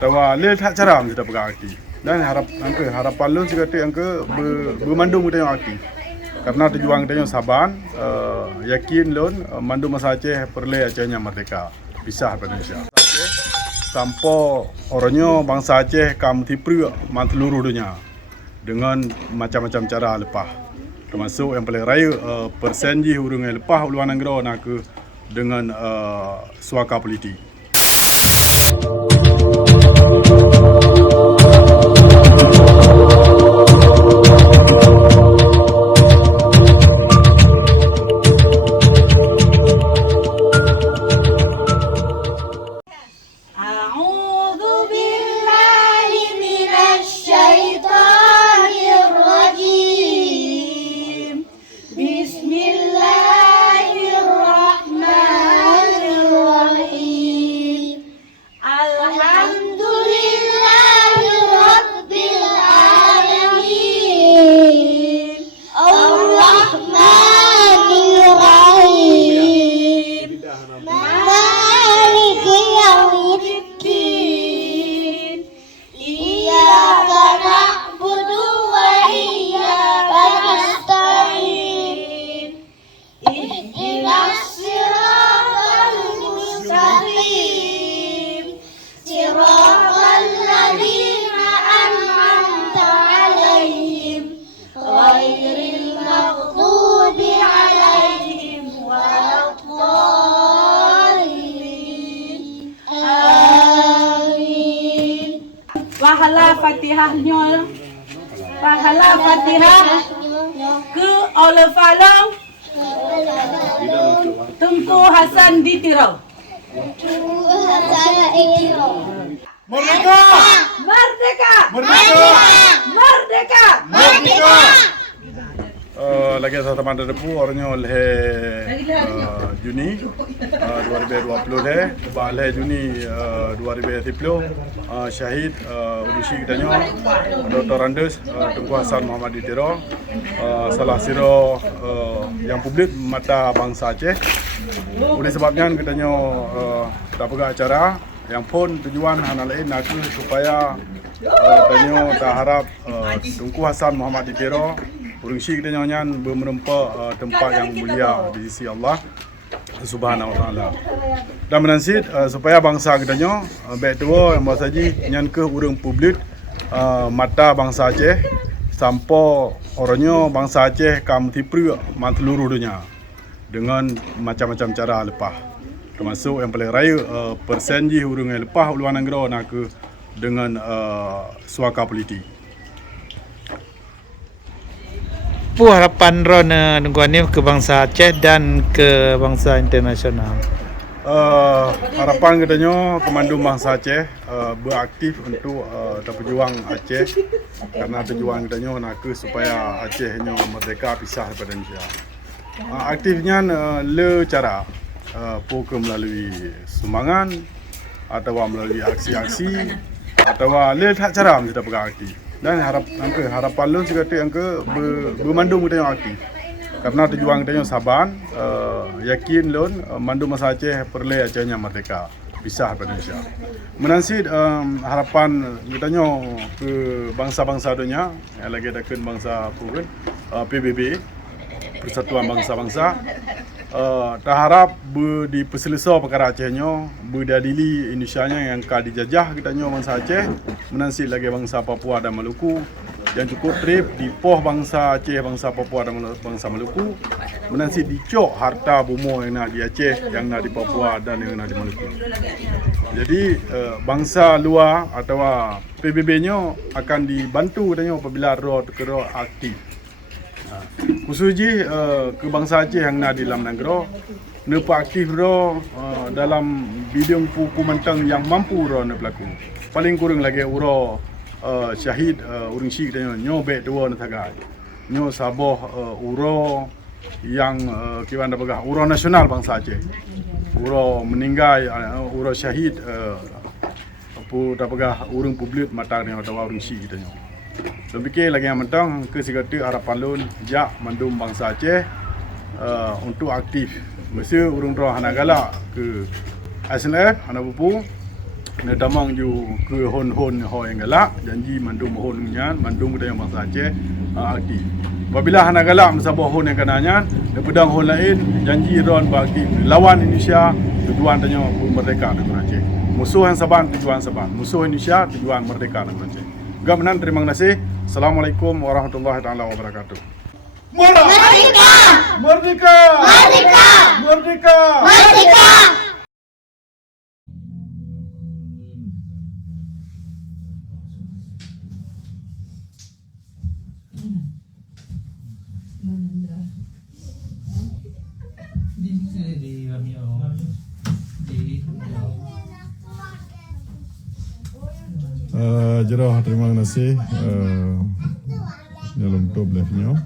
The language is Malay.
Tawa le tak cara kita pegang aktif dan harapan lu juga tu angka bermandung kita yang aktif karena tujuan kita yang saban yakin lon mandum masa Aceh perle Acehnya merdeka pisah daripada Indonesia sampai orangnya bangsa Aceh kam tipri seluruh dunia dengan macam-macam cara lepas termasuk yang paling raya persenji urang lepas uluan negara nak ke dengan suaka politik. Pahala Fatihahnya, pahala Fatihah ke oleh Falang Tunku Hasan Ditirau. Merdeka! Merdeka! Merdeka! Merdeka! Merdeka! Lagi satu teman debu orangnya oleh Juni 2020 oleh Juni 2030 Syahid Urusi kitanya Dr. Andes Tunku Hasan Muhammad Ditiro salah siro yang publik mata bangsa Aceh. Oleh sebabnya kitanya tak pegang acara yang pun tujuan hana lain nak supaya kitanya tak harap Tunku Hasan Muhammad Ditiro Urungsi kita nyanyian bermerempa tempat yang mulia di sisi Allah Subhanahu Wa Taala. Dan menansit supaya bangsa kita nyo baik tua yang bahasa ji nyan ke urang publik mata bangsa Aceh sampai orangnya bangsa Aceh kam tipri seluruh dunia dengan macam-macam cara lepas. Termasuk yang paling raya persenji urang lepas uluan negara nak ke dengan suaka politik. Apa harapan Ron ni ke bangsa Aceh dan ke bangsa internasional? Harapan katanya Komando Bangsa Aceh beraktif untuk berjuang Aceh karena tujuan katanya nak ke supaya Acehnya merdeka pisah daripada Indonesia. Aktifnya le cara pokok melalui sumbangan atau melalui aksi-aksi atau le tak cara kita pegang aktif. Dan harapan lu juga tu yang ke bermandung kita yang aktif karena tujuan kita yang saban yakin lon mandum masa Aceh perle Acehnya merdeka pisah daripada Indonesia. Menansit harapan kita ke bangsa-bangsa dunia yang lagi ada bangsa pun PBB Persatuan Bangsa-Bangsa tak harap diperselesai perkara Acehnya berdadili Indonesianya yang ka dijajah kitanya bangsa Aceh menansit lagi bangsa Papua dan Maluku yang cukup trip di poh bangsa Aceh, bangsa Papua dan bangsa Maluku menansit dicok harta bumi yang nak di Aceh, yang nak di Papua dan yang nak di Maluku. Jadi bangsa luar atau PBB-nya akan dibantu katanya apabila roh aktif. Khususnya ke bangsa Aceh yang nak di dalam negara nepa aktif dalam bidang hukuman yang mampu nak berlaku. Paling kurang lagi Syahid Urungsi kita nyobek dua netaga. Nyo saboh yang kiwan dah nasional bangsa Aceh. Meninggal Syahid pu dah pegah urang publik mata ni ada Urungsi kita nyo. So fikir lagi yang mentang ke segala harapan lun jak mandum bangsa Aceh untuk aktif. Mesti urang roh hana galak ke SNF hana bupu Nedamang ju ke hon-hon hoi galak janji mandum hon nyan mandum budaya bangsa Aceh aktif. Apabila hana galak mensabah hon yang kananya dan pedang hon lain janji ron bagi lawan Indonesia tujuan tanya merdeka negara Aceh. Musuh yang saban tujuan saban. Musuh Indonesia tujuan merdeka negara Aceh. Gamanan terima kasih. Assalamualaikum warahmatullahi taala wabarakatuh. Merdeka! Merdeka! Merdeka! Merdeka! Merdeka! Terima kasih dalam top live-nya.